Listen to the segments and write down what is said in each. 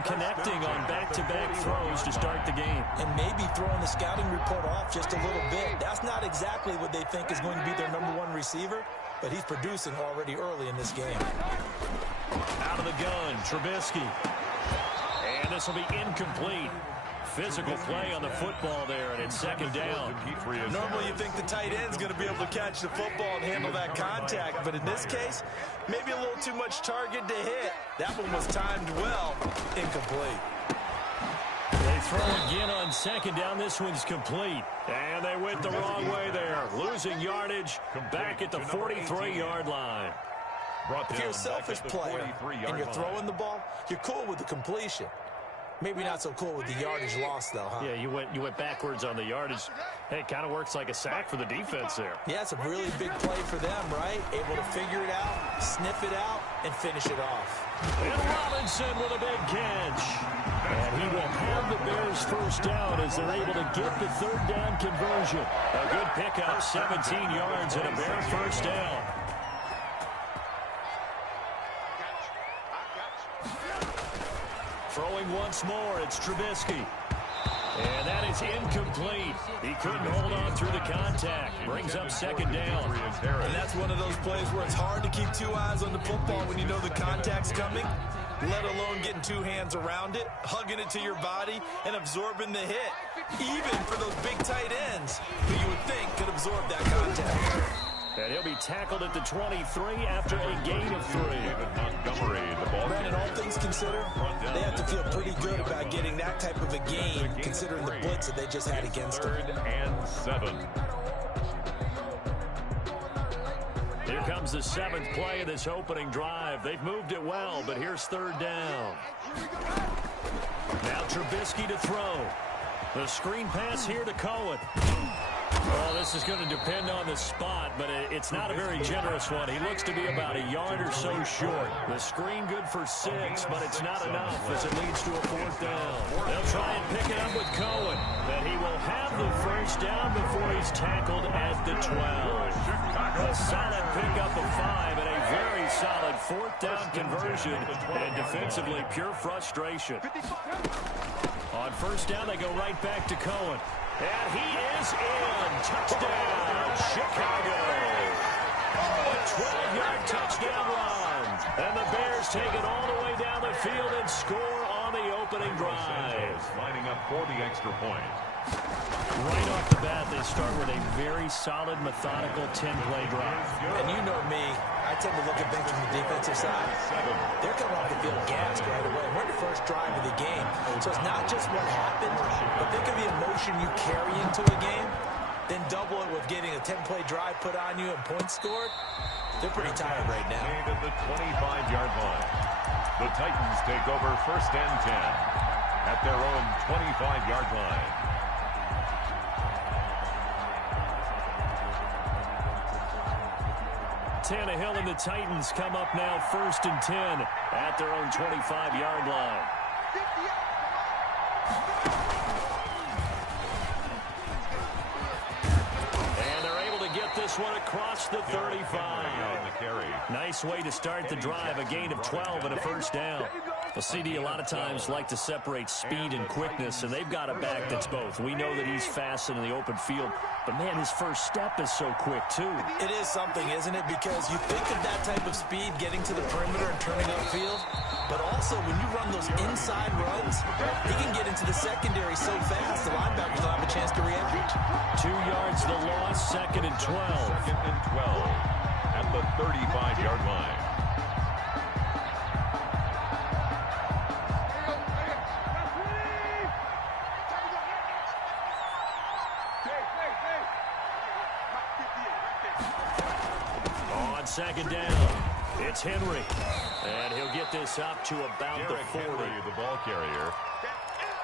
him connecting on back-to-back throws to start the game. And maybe throwing the scouting report off just a little bit. That's not exactly what they think is going to be their #1 receiver, but he's producing already early in this game. Out of the gun, Trubisky. And this will be incomplete. Physical play on the football there, and it's second down. Normally you think the tight end's going to be able to catch the football and handle that contact, but in this case, maybe a little too much target to hit. That one was timed well. Incomplete. They throw again on second down. This one's complete. And they went the wrong way there. Losing yardage back at the 43-yard line. If you're a selfish player and you're throwing the ball, you're cool with the completion. Maybe not so cool with the yardage loss, though, huh? Yeah, you went backwards on the yardage. Hey, it kind of works like a sack for the defense there. Yeah, it's a really big play for them, right? Able to figure it out, sniff it out, and finish it off. And Robinson with a big catch. And he will have the Bears first down as they're able to get the third down conversion. A good pickup, 17 yards and a Bear first down. Throwing once more, it's Trubisky. And that is incomplete. He couldn't hold on through the contact. Brings up second down. And that's one of those plays where it's hard to keep two eyes on the football when you know the contact's coming, let alone getting two hands around it, hugging it to your body, and absorbing the hit. Even for those big tight ends who you would think could absorb that contact. And he'll be tackled at the 23 after a gain of 3. Brandon, all things considered, they have to feel pretty good about getting that type of a gain, considering the blitz that they just had against them. 3rd and 7. Here comes the 7th play of this opening drive. They've moved it well, but here's third down. Now Trubisky to throw. The screen pass here to Cohen. Well, this is going to depend on the spot, but it's not a very generous one. He looks to be about a yard or so short. The screen good for 6, but it's not enough as it leads to a 4th down. They'll try and pick it up with Cohen, but he will have the first down before he's tackled at the 12. A solid pickup of 5 and a very solid 4th down conversion, and defensively pure frustration. On first down, they go right back to Cohen. And he is in. Touchdown, Chicago. A 12-yard touchdown run. And the Bears take it all the way down the field and score on the opening drive. Lining up for the extra point. Right off the bat, they start with a very solid, methodical 10-play drive. And you know me, I tend to look at things from the defensive side. They're coming off the field gassed right away. We're in the first drive of the game. So it's not just what happened, but think of the emotion you carry into a game, then double it with getting a 10-play drive put on you and points scored. They're pretty tired right now. At the 25-yard line. The Titans take over 1st and 10 at their own 25-yard line. Tannehill and the Titans come up now 1st and 10 at their own 25-yard line. And they're able to get this one across the 35. Nice way to start the drive, a gain of 12 and a first down. Well, CD a lot of times like to separate speed and quickness, and they've got a back that's both. We know that he's fast in the open field, but, man, his first step is so quick, too. It is something, isn't it? Because you think of that type of speed getting to the perimeter and turning upfield, but also when you run those inside runs, he can get into the secondary so fast the linebackers don't have a chance to react. 2 yards the loss, 2nd and 12. 2nd and 12 at the 35-yard line. On second down, it's Henry. And he'll get this up to about the 40. Henry, the ball carrier.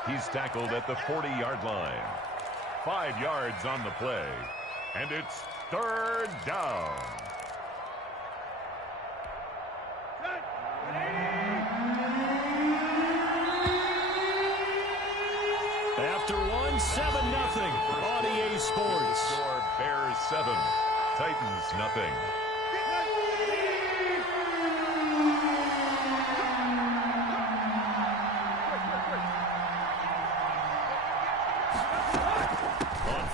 He's tackled at the 40-yard line. 5 yards on the play. And it's 3rd down. After 1-7-0 on EA Sports. Score Bears 7, Titans nothing.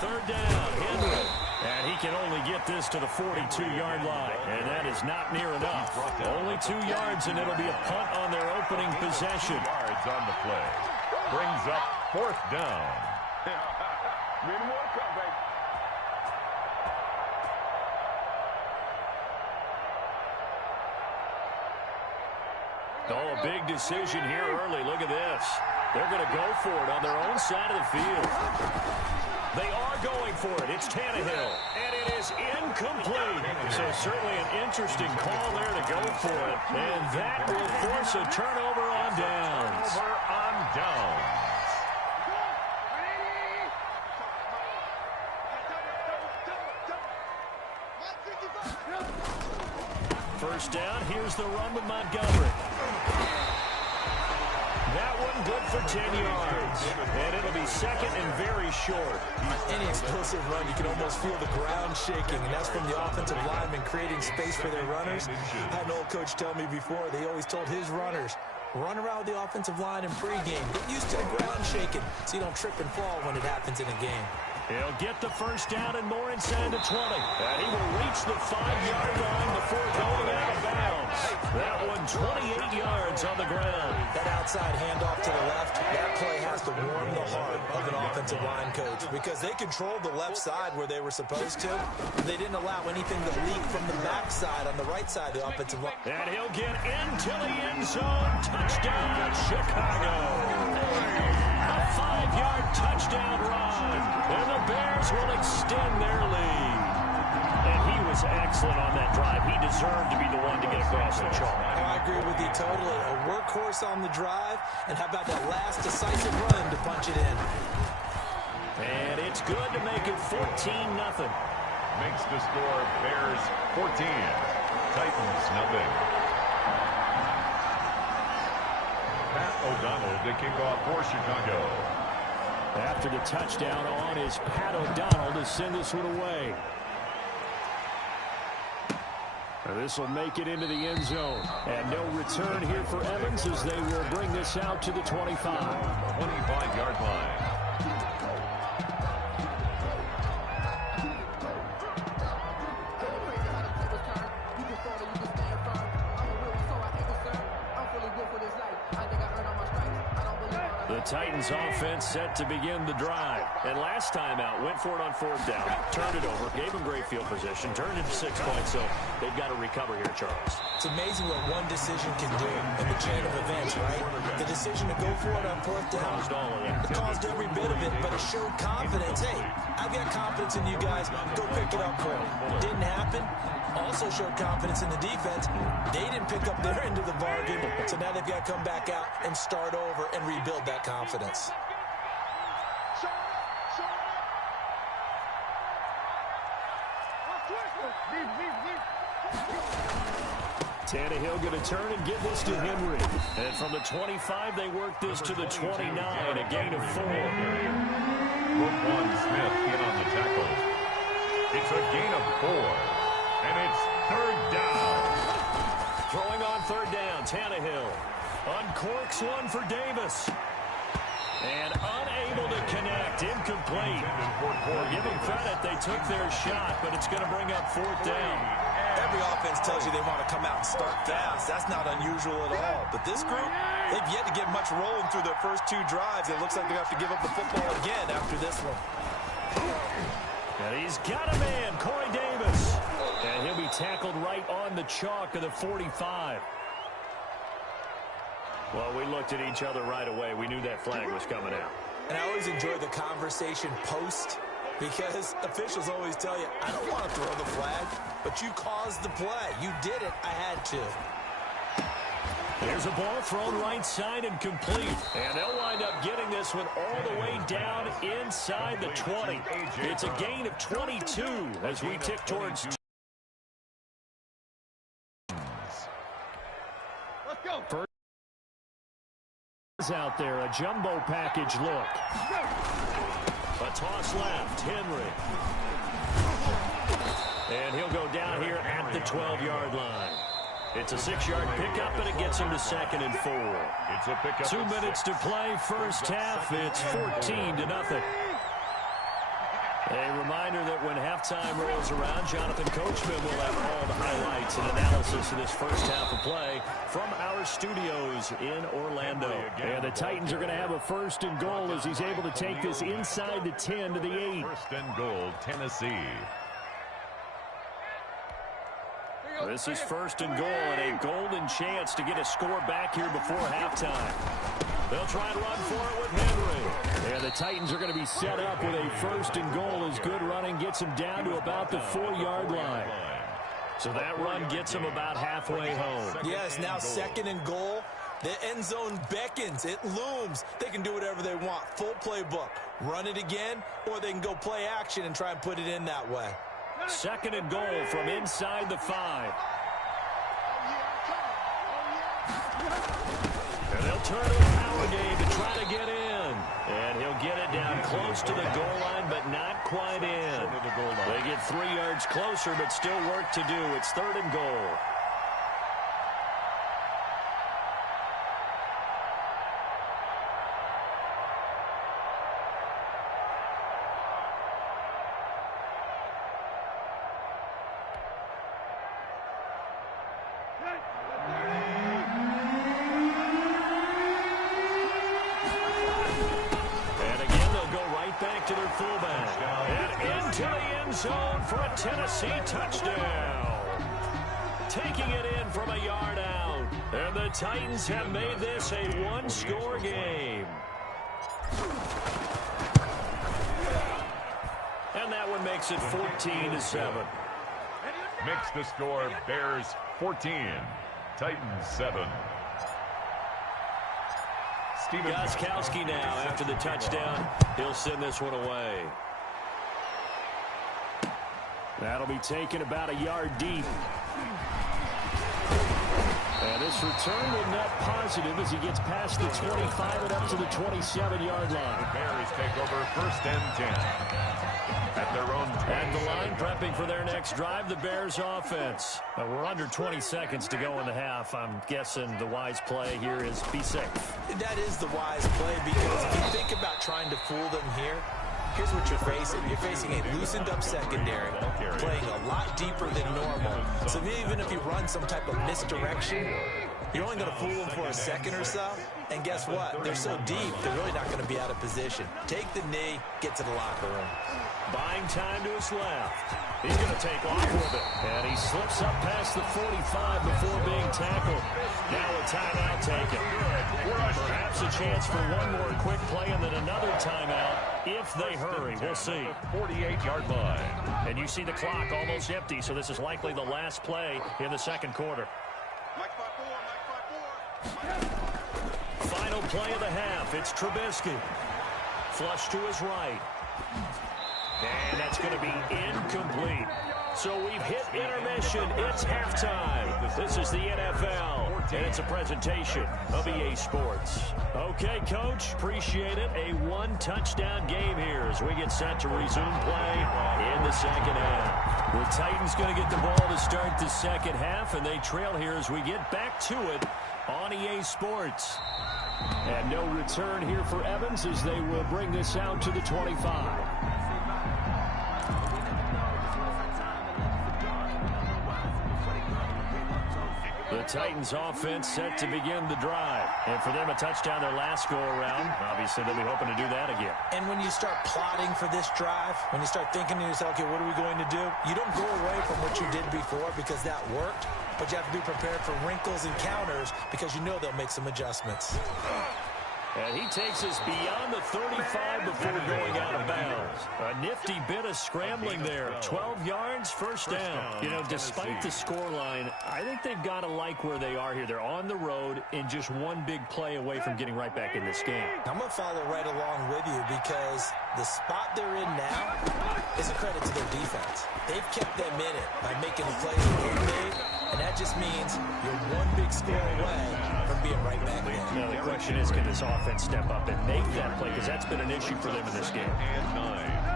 third down. Henry. And he can only get this to the 42-yard line. And that is not near enough. Only 2 yards, and it'll be a punt on their opening possession. Yards on the play. Brings up fourth down. Oh, a big decision here early. Look at this. They're going to go for it on their own side of the field. They are going for it. It's Tannehill. And it is incomplete. So certainly an interesting call there to go for it. And that will force a turnover on downs. Turnover on downs. First down, here's the run with Montgomery. That one good for 10 yards. And it'll be second and very short. Any explosive run, you can almost feel the ground shaking, and that's from the offensive linemen creating space for their runners. I had an old coach tell me before, they always told his runners, run around the offensive line in pregame. Get used to the ground shaking so you don't trip and fall when it happens in a game. He'll get the first down and more inside the 20. And he will reach the 5-yard line before going out of bounds. That one 28 yards on the ground. That outside handoff to the left, that play has to warm the heart of an offensive line coach because they controlled the left side where they were supposed to. They didn't allow anything to leak from the backside on the right side of the offensive line. And he'll get into the end zone. Touchdown, Chicago. A 5-yard touchdown run. And the Bears will extend their lead. And he was excellent on that drive. He deserved to be the one to get across the chalk. I agree with you totally. A workhorse on the drive. And how about that last decisive run to punch it in? And it's good to make it 14-0. Makes the score Bears 14. Titans nothing. Pat O'Donnell to kick off for Chicago. After the touchdown on is Pat O'Donnell to send this one away. This will make it into the end zone. And no return here for Evans as they will bring this out to the 25. 25-yard line. The Titans offense set to begin the drive. And last time out, went for it on fourth down, turned it over, gave them great field position, turned it to 6 points, so they've got to recover here, Charles. It's amazing what one decision can do in the chain of events, right? The decision to go for it on fourth down, Caused all of that. it caused every bit of it, but it showed confidence. Hey, I've got confidence in you guys. Go pick it up for me. Didn't happen. Also showed confidence in the defense. They didn't pick up their end of the bargain, so now they've got to come back out and start over and rebuild that confidence. Tannehill going to turn and give this to Henry. And from the 25, they work this to the 29, a gain of 4. Roquan Smith in on the tackle. It's a gain of 4. And it's third down. Throwing on third down, Tannehill uncorks one for Davis. And unable to connect, incomplete. Well, give them credit, they took their shot, but it's going to bring up fourth down. Every offense tells you they want to come out and start fast. That's not unusual at all. But this group, they've yet to get much rolling through their first 2 drives. It looks like they have to give up the football again after this one. And he's got a man, Corey Davis. And he'll be tackled right on the chalk of the 45. Well, we looked at each other right away. We knew that flag was coming out. And I always enjoy the conversation post because officials always tell you, I don't want to throw the flag, but you caused the play. You did it. I had to. Here's a ball thrown right side and complete. And they'll wind up getting this one all the way down inside the 20. It's a gain of 22 as we tick towards... First out there, a jumbo package look. A toss left, Henry. And he'll go down here at the 12-yard line. It's a 6-yard pickup, and it gets him to 2nd and 4. It's a pickup. 2 minutes to play first half. It's 14-0. A reminder that when halftime rolls around, Jonathan Coachman will have all the highlights and analysis of this first half of play from our studios in Orlando. And the Titans are going to have a first and goal as he's able to take this inside the 10 to the 8. First and goal, Tennessee. This is first and goal and a golden chance to get a score back here before halftime. They'll try and run for it with Henry. And the Titans are going to be set up with a first and goal as good running gets them down to about the 4-yard line. So that run gets them about halfway home. Yes, now second and goal. The end zone beckons. It looms. They can do whatever they want. Full playbook. Run it again, or they can go play action and try and put it in that way. Second and goal from inside the 5. And they'll turn to a power game to try to get in. And he'll get it down close to the goal line, but not quite in. They get 3 yards closer, but still work to do. It's third and goal. To their fullback. And into the end zone for a Tennessee touchdown. Taking it in from a yard out. And the Titans have made this a one-score game. And that one makes it 14-7. Makes the score Bears 14, Titans 7. Gostkowski now after the touchdown. He'll send this one away. That'll be taken about a yard deep. And this return will net positive as he gets past the 25 and up to the 27-yard line. The Bears take over first and 10. At their own 20. At the line, prepping for their next drive, the Bears offense. We're under 20 seconds to go in the half. I'm guessing the wise play here is be safe. That is the wise play, because if you think about trying to fool them here, here's what you're facing. You're facing a loosened-up secondary, playing a lot deeper than normal. So even if you run some type of misdirection, you're only going to fool them for a second or so. And guess what? They're so deep, they're really not going to be out of position. Take the knee, get to the locker room. Buying time to his left. He's going to take off with it. And he slips up past the 45 before being tackled. Now a timeout taken. Perhaps a chance for one more quick play and then another timeout if they hurry. We'll see. 48-yard line. And you see the clock almost empty, so this is likely the last play in the second quarter. Final play of the half. It's Trubisky. Flush to his right. And that's going to be incomplete. So we've hit intermission. It's halftime. This is the NFL, and it's a presentation of EA Sports. Okay, Coach, appreciate it. A one-touchdown game here as we get set to resume play in the second half. The Titans going to get the ball to start the second half, and they trail here as we get back to it on EA Sports. And no return here for Evans as they will bring this out to the 25. The Titans offense set to begin the drive. And for them, a touchdown their last go-around. Obviously, they'll be hoping to do that again. And when you start plotting for this drive, when you start thinking to yourself, okay, what are we going to do? You don't go away from what you did before because that worked. But you have to be prepared for wrinkles and counters because you know they'll make some adjustments. And he takes us beyond the 35 before going out of bounds. A nifty bit of scrambling there. 12 yards, first down. You know, despite the scoreline, I think they've got to like where they are here. They're on the road and just one big play away from getting right back in this game. I'm going to follow right along with you because the spot they're in now is a credit to their defense. They've kept them in it by making the plays that they've made, and that just means you're one big score away from being right back there. Now the question is, can this offense step up and make that play? Because that's been an issue for them in this game.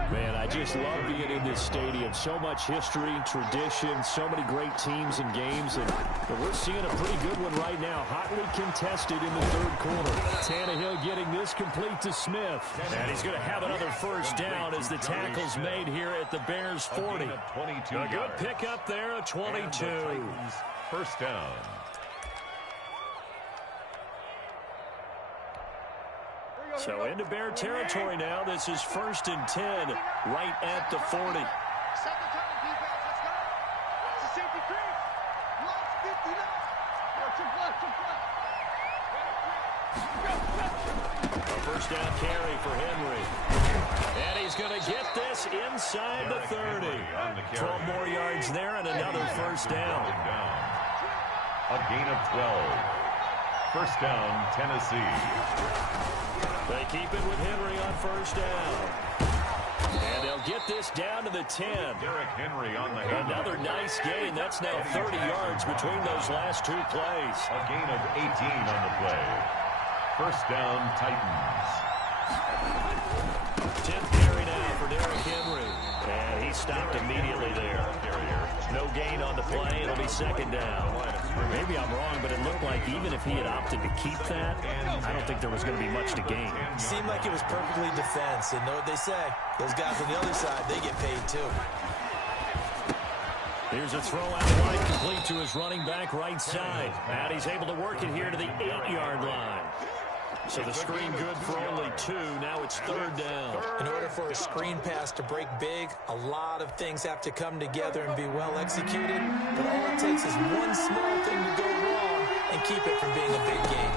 Man, I just love being in this stadium. So much history, tradition, so many great teams and games. And we're seeing a pretty good one right now. Hotly contested in the third quarter. Tannehill getting this complete to Smith. And he's going to have another first down as the tackle's made here at the Bears 40. A good pickup there, a 22. First down. So into Bear territory now. This is 1st and 10 right at the 40. Second time, defense, let's go. Watch the safety creep. Lost 59. A first down carry for Henry. And he's going to get this inside the 30. 12 more yards there and another first down. A gain of 12. First down, Tennessee. They keep it with Henry on first down. And they'll get this down to the 10. Derrick Henry on the handoff. Another nice gain. That's now 30 yards between those last two plays. A gain of 18 on the play. First down, Titans. 10th carry now for Derrick Henry. And he stopped immediately there. No gain on the play. It'll be second down. Maybe I'm wrong, but it looked like even if he had opted to keep that, I don't think there was going to be much to gain. Seemed like it was perfectly defense. And know what they say? Those guys on the other side, they get paid too. Here's a throw out wide, complete to his running back right side. And he's able to work it here to the 8-yard line. So the screen good for only 2. Now it's third down. In order for a screen pass to break big, a lot of things have to come together and be well executed. But all it takes is one small thing to go wrong and keep it from being a big game.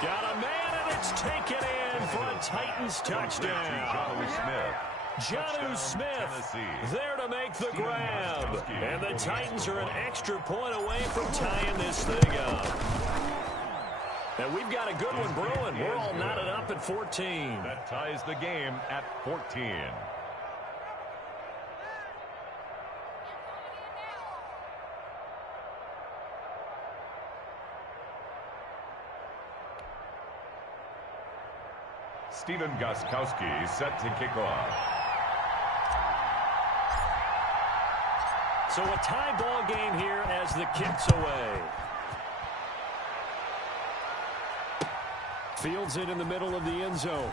Got a man, and it's taken in for a Titans touchdown. Jonnu Smith there to make the grab. And the Titans are an extra point away from tying this thing up. And we've got a good one brewing. We're all knotted up at 14. That ties the game at 14. Stephen Gostkowski set to kick off. So a tie ball game here as the kick's away. Fields it in the middle of the end zone.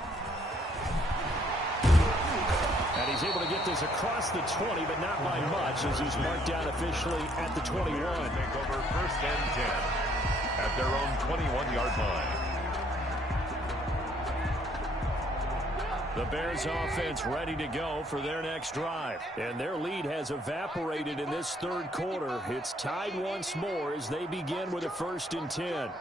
And he's able to get this across the 20, but not by much, as he's marked down officially at the 21. Take over 1st and 10 at their own 21-yard line. The Bears offense ready to go for their next drive. And their lead has evaporated in this third quarter. It's tied once more as they begin with a 1st and 10.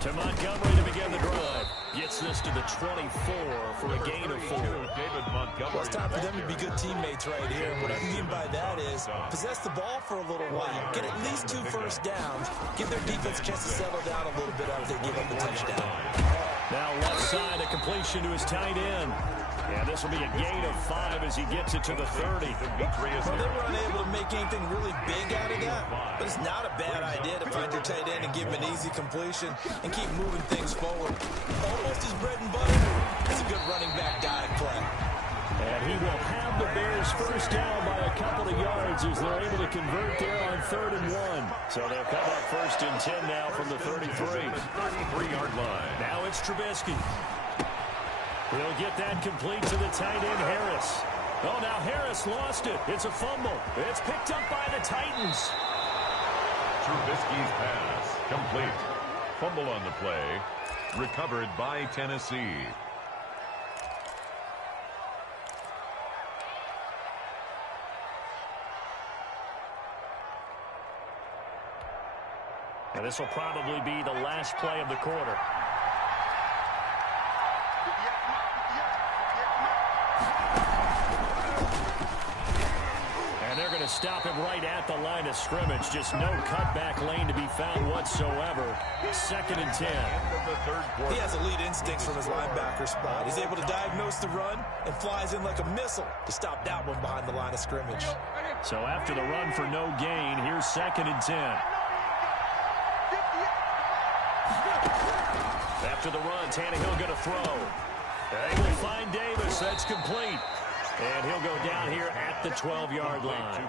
To Montgomery to begin the drive. Gets this to the 24 for a gain of 4. Well, it's time for them to be good teammates right here. And what I mean by that is possess the ball for a little while. Get at least 2 first downs. Give their defense a chance to settle down a little bit after they give up the touchdown. Now left side, a completion to his tight end. Yeah, this will be a gain of 5 as he gets it to the 30. Well, they were unable to make anything really big out of that, but it's not a bad idea to find your tight end and give him an easy completion and keep moving things forward. Almost his bread and butter. It's a good running back dive play. And he will have the Bears first down by a couple of yards as they're able to convert there on 3rd and 1. So they'll come up 1st and 10 now from the 33. 33-yard line. Now it's Trubisky. He'll get that complete to the tight end, Harris. Oh, now Harris lost it. It's a fumble. It's picked up by the Titans. Trubisky's pass complete. Fumble on the play. Recovered by Tennessee. And this will probably be the last play of the quarter. And they're going to stop him right at the line of scrimmage. Just no cutback lane to be found whatsoever. 2nd and 10. He has elite instincts from his linebacker spot. He's able to diagnose the run and flies in like a missile to stop that one behind the line of scrimmage. So after the run for no gain, here's 2nd and 10. After the run, Tannehill going to throw. They will find Davis. That's complete. And he'll go down here at the 12-yard line.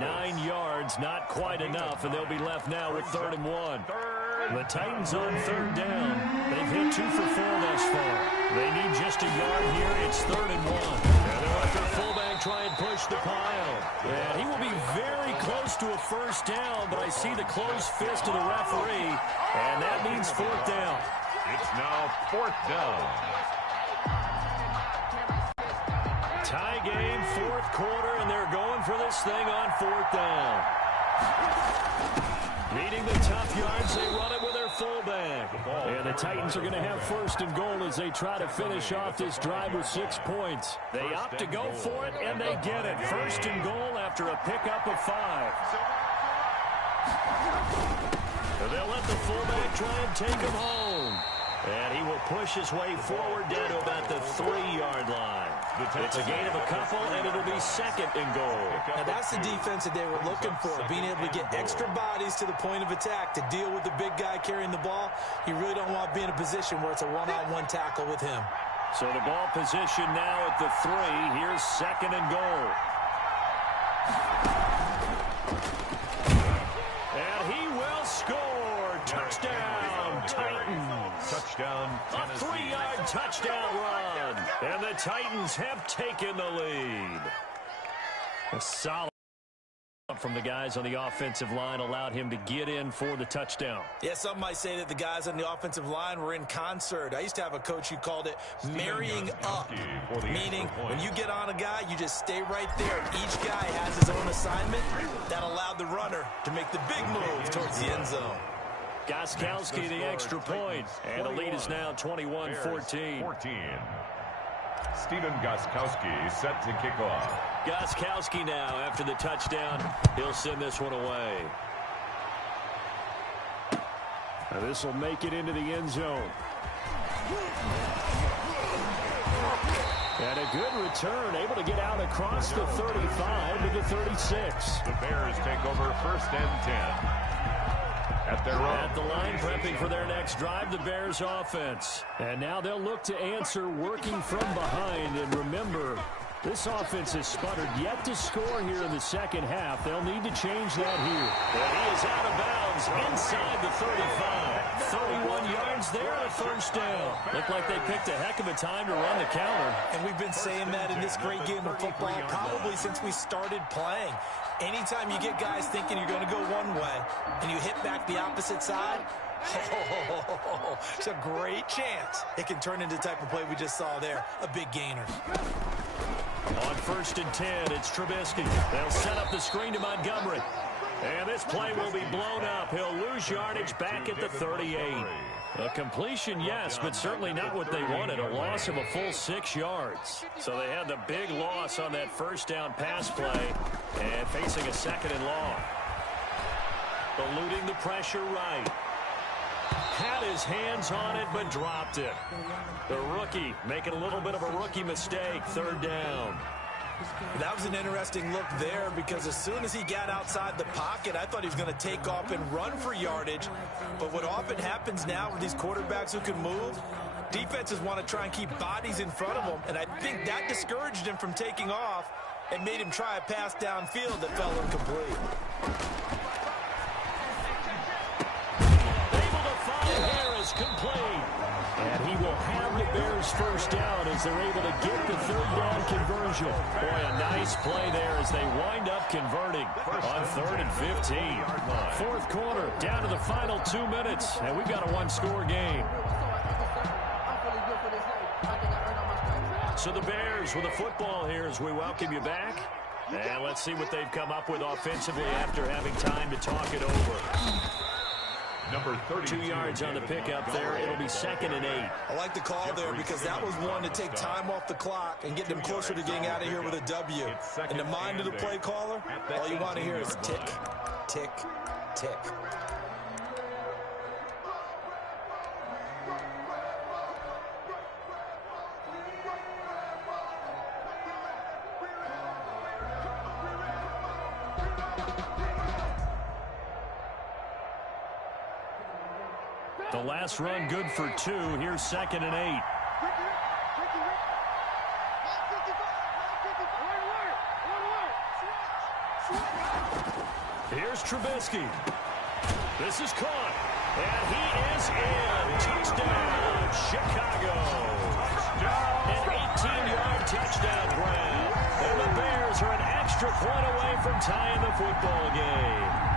9 yards, not quite enough, and they'll be left now with 3rd and 1. The Titans on 3rd down. They've hit 2 for 4 thus far. They need just a yard here. It's 3rd and 1. And they'll let their fullback try and push the pile. And he will be very close to a 1st down, but I see the closed fist of the referee, and that means 4th down. It's now 4th down. Tie game, 4th quarter, and they're going for this thing on 4th down. Needing the tough yards, they run it with their fullback. And the Titans are going to have 1st and goal as they try to finish off this drive with 6 points. They opt to go for it, and they get it. 1st and goal after a pickup of 5. They'll let the fullback try and take him home. And he will push his way forward down to about the 3-yard line. It's a gain of a couple, and it'll be 2nd and goal. Now that's the defense that they were looking for, being able to get extra bodies to the point of attack to deal with the big guy carrying the ball. You really don't want to be in a position where it's a one-on-one tackle with him. So the ball position now at the 3. Here's 2nd and goal. And he will score. Touchdown, Titans. Touchdown, Tennessee. A 3-yard touchdown run. And the Titans have taken the lead. A solid from the guys on the offensive line allowed him to get in for the touchdown. Yeah, some might say that the guys on the offensive line were in concert. I used to have a coach who called it marrying up, meaning when you get on a guy, you just stay right there. Each guy has his own assignment. That allowed the runner to make the big move towards the end zone. Gostkowski the extra point, and the lead is now 21-14. Stephen Gostkowski set to kick off. Gostkowski now, after the touchdown, he'll send this one away. Now this will make it into the end zone. And a good return, able to get out across the 35 to the 36. The Bears take over 1st and 10. At the line, prepping for their next drive, the Bears offense. And now they'll look to answer working from behind. And remember, this offense has sputtered yet to score here in the 2nd half. They'll need to change that here. And he is out of bounds inside the 35. 31 yards there, a 1st down. Looked like they picked a heck of a time to run the counter. And we've been saying that in this great game of football probably since we started playing. Anytime you get guys thinking you're going to go one way and you hit back the opposite side, it's a great chance it can turn into the type of play we just saw there, a big gainer. On 1st and 10, it's Trubisky. They'll set up the screen to Montgomery. And this play will be blown up. He'll lose yardage back at the 38. A completion, yes, but certainly not what they wanted. A loss of a full 6 yards. So they had the big loss on that 1st down pass play and facing a 2nd and long. Eluding the pressure right. Had his hands on it, but dropped it. The rookie making a little bit of a rookie mistake. 3rd down. That was an interesting look there because as soon as he got outside the pocket, I thought he was going to take off and run for yardage. But what often happens now with these quarterbacks who can move, defenses want to try and keep bodies in front of them. And I think that discouraged him from taking off and made him try a pass downfield that fell incomplete. Able to find Harris complete. And he will have the Bears 1st down as they're able to get the 3rd down conversion. Boy, a nice play there as they wind up converting on 3rd and 15. 4th quarter, down to the final 2 minutes, and we've got a 1-score game. So the Bears with the football here as we welcome you back. And let's see what they've come up with offensively after having time to talk it over. Number 32. 2 yards on the pickup there. It'll be 2nd and 8. I like the call there because that was one to take time off the clock and get them closer to getting out of here with a W. In the mind of the play caller, all you want to hear is tick, tick, tick. The last run good for 2. Here's 2nd and 8. Here's Trubisky. This is caught. And he is in. Touchdown, Chicago. An 18-yard touchdown grab. And the Bears are an extra point away from tying the football game.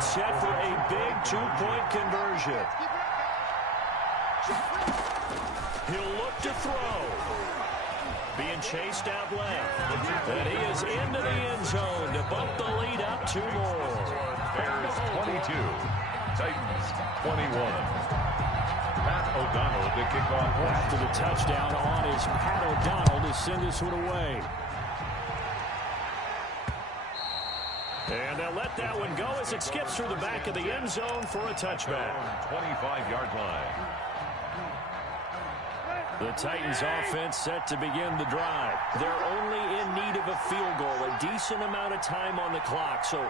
Set for a big 2-point conversion. He'll look to throw. Being chased out left. And he is into the end zone to bump the lead up 2 more. Bears 22. Titans 21. Pat O'Donnell to kick off. After the touchdown on is Pat O'Donnell to send this one away. And they'll let that one go as it skips through the back of the end zone for a touchback. 25-yard line. The Titans offense set to begin the drive. They're only in need of a field goal, a decent amount of time on the clock. So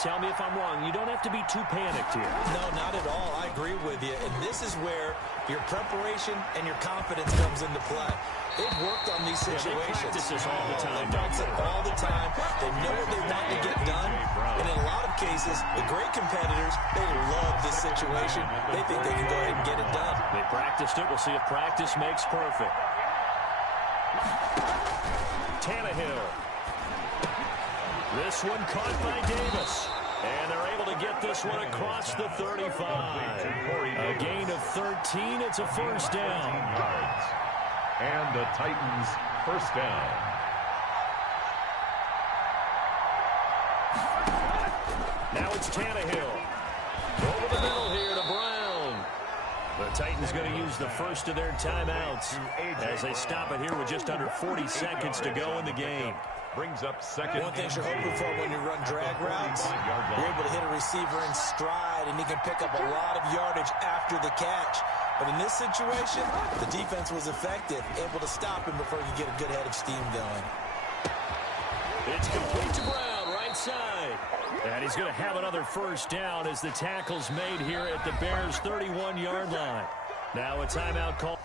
tell me if I'm wrong. You don't have to be too panicked here. No, not at all. I agree with you. And this is where your preparation and your confidence comes into play. They've worked on these situations. They practice this all the time. They practice it all the time. They know what they want to get done. And in a lot of cases, the great competitors, they love this situation. They think they can go ahead and get it done. They practiced it. We'll see if practice makes perfect. Tannehill. This one caught by Davis. And they're able to get this one across the 35. A gain of 13. It's a first down. And the Titans first down. Now it's Tannehill. Over the middle here to Brown. The Titans going to use the first of their timeouts as they stop it here with just under 40 seconds to go in the game. Brings up second. One thing you're hoping for when you run drag routes, you're able to hit a receiver in stride, and he can pick up a lot of yardage after the catch. But in this situation, the defense was effective, able to stop him before he could get a good head of steam going. It's complete to Brown, right side. And he's going to have another first down as the tackle's made here at the Bears' 31-yard line. Now a timeout call.